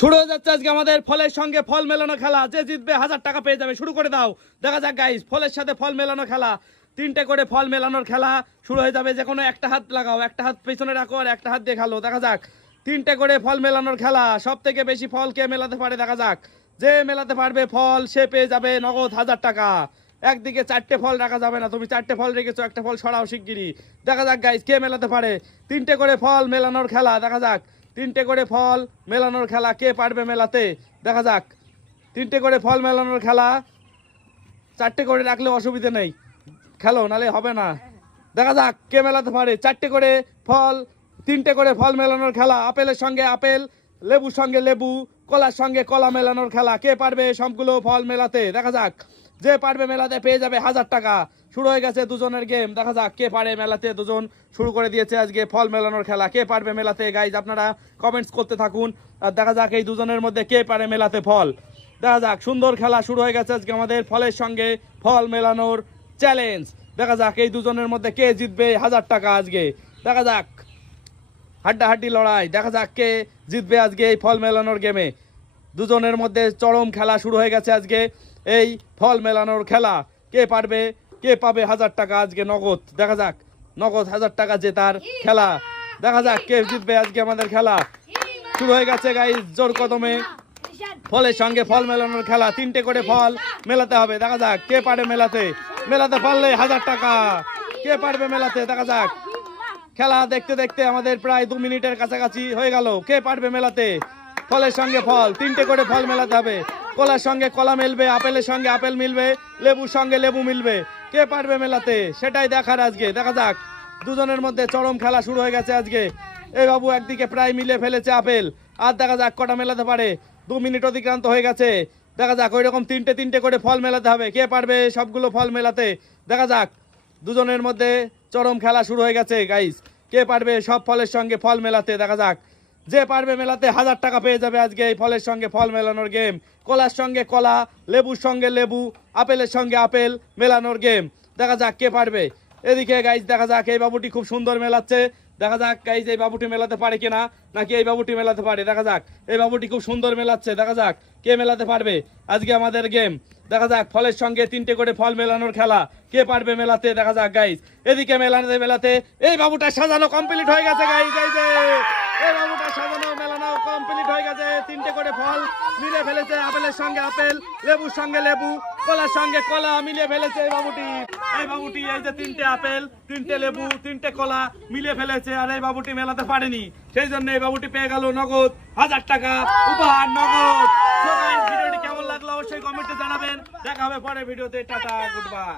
শুরু হয়ে যাচ্ছে আজকে আমাদের ফলের সঙ্গে ফল মেলানো খেলা। যে জিতবে হাজার টাকা পেয়ে যাবে। শুরু করে দাও। দেখা যাক গাইস ফলের সাথে ফল মেলানো খেলা। তিনটে করে ফল মেলানোর খেলা শুরু হয়ে যাবে। যে কোনো একটা হাত লাগাও, একটা হাত পেছনে রাখো আর একটা হাত দিয়ে খালো দেখা যাক, তিনটে করে ফল মেলানোর খেলা। সব থেকে বেশি ফল কে মেলাতে পারে? দেখা যাক, যে মেলাতে পারবে ফল, সে পেয়ে যাবে নগদ হাজার টাকা। একদিকে চারটে ফল রাখা যাবে না। তুমি চারটে ফল রেখেছো, একটা ফল সরাও শিগগিরি দেখা যাক গাইস কে মেলাতে পারে? তিনটে করে ফল মেলানোর খেলা। দেখা যাক তিনটে করে ফল মেলানোর খেলা, কে পারবে মেলাতে? দেখা যাক। তিনটে করে ফল মেলানোর খেলা, চারটে করে রাখলে অসুবিধে নেই। খেলো, নালে হবে না। দেখা যাক কে মেলাতে পারে। চারটে করে ফল, তিনটে করে ফল মেলানোর খেলা, আপেলের সঙ্গে আপেল, লেবুর সঙ্গে লেবু, কলার সঙ্গে কলা মেলানোর খেলা, কে পারবে সবগুলো ফল মেলাতে? দেখা যাক। যে পারবে মেলাতে পেয়ে যাবে হাজার টাকা। শুরু হয়ে গেছে দুজনের গেম দেখা যাক কে পারে মেলাতে। দুজন শুরু করে দিয়েছে আজকে ফল মেলানোর খেলা। কে পারবে মেলাতে? গাইজ আপনারা কমেন্টস করতে থাকুন। আর দেখা যাক এই দুজনের মধ্যে কে পারে মেলাতে ফল। দেখা যাক, সুন্দর খেলা শুরু হয়ে গেছে আজকে আমাদের ফলের সঙ্গে ফল মেলানোর চ্যালেঞ্জ দেখা যাক এই দুজনের মধ্যে কে জিতবে হাজার টাকা আজকে। দেখা যাক, হাড্ডাহাড্ডি লড়াই। দেখা যাক কে জিতবে আজকে এই ফল মেলানোর গেমে দুজনের মধ্যে চরম খেলা শুরু হয়ে গেছে আজকে। এই ফল মেলানোর খেলা, কে পারবে, কে পাবে হাজার টাকা আজকে নগদ? দেখা যাক, নগদ হাজার টাকা জেতার খেলা। দেখা যাক কে জিতবে আজকে আমাদের খেলা। শুরু হয়ে গেছে গাই জোর কদমে। ফলের সঙ্গে ফল মেলানোর খেলা, তিনটে করে ফল মেলাতে হবে। দেখা যাক কে পারে মেলাতে। মেলাতে পারলে হাজার টাকা। কে পারবে মেলাতে? দেখা যাক। খেলা দেখতে দেখতে আমাদের প্রায় দু মিনিটের কাছাকাছি হয়ে গেল। কে পারবে মেলাতে? ফলের সঙ্গে ফল, তিনটে করে ফল মেলাতে হবে। কলার সঙ্গে কলা মিলবে, আপেলের সঙ্গে আপেল মিলবে, লেবুর সঙ্গে লেবু মিলবে। কে পারবে মেলাতে? সেটাই দেখার আজকে। দেখা যাক, দুজনের মধ্যে চরম খেলা শুরু হয়ে গেছে আজকে। এই বাবু একদিকে প্রায় মিলে ফেলেছে আপেল, আর দেখা যাক কটা মেলাতে পারে। দু মিনিট অতিক্রান্ত হয়ে গেছে। দেখা যাক ওই রকম তিনটে তিনটে করে ফল মেলাতে হবে। কে পারবে সবগুলো ফল মেলাতে? দেখা যাক, দুজনের মধ্যে চরম খেলা শুরু হয়ে গেছে গাইস কে পারবে সব ফলের সঙ্গে ফল মেলাতে? দেখা যাক। যে পারবে মেলাতে হাজার টাকা পেয়ে যাবে আজকে এই ফলের সঙ্গে ফল মেলানোর গেম। কলার সঙ্গে কলা, লেবুর সঙ্গে লেবু, আপেলের সঙ্গে আপেল মেলানোর গেম। দেখা যাক কে পারবে। এদিকে গাইজ দেখা যাক এই বাবুটি খুব সুন্দর মেলাচ্ছে। দেখা যাক গাইজ এই বাবুটি মেলাতে পারে কিনা? নাকি এই বাবুটি মেলাতে পারে? দেখা যাক। এই বাবুটি খুব সুন্দর মেলাচ্ছে। দেখা যাক কে মেলাতে পারবে আজকে আমাদের গেম। দেখা যাক ফলের সঙ্গে তিনটে করে ফল মেলানোর খেলা। কে পারবে মেলাতে? দেখা যাক গাইজ এদিকে মেলাতে মেলাতে এই বাবুটা সাজানো কমপ্লিট হয়ে গেছে গাইজ যে। তিনটে করে ফল মিলে ফেলেছে, আপেলের সঙ্গে আপেল, লেবুর সঙ্গে লেবু, কলার সঙ্গে কলা মিলিয়ে ফেলেছে বাবুটি। এই বাবুটি, এই যে তিনটে আপেল, তিনটে লেবু, তিনটে কলা মিলিয়ে ফেলেছে, আর এই বাবুটি মেলাতে পারেনি। সেই জন্য এই বাবুটি পেয়ে গেল নগদ হাজার টাকা উপহার, নগদ। ভিডিওটি কেমন লাগল অবশ্যই কমেন্টে জানাবেন। দেখা হবে পরে ভিডিওতে। Tata good bye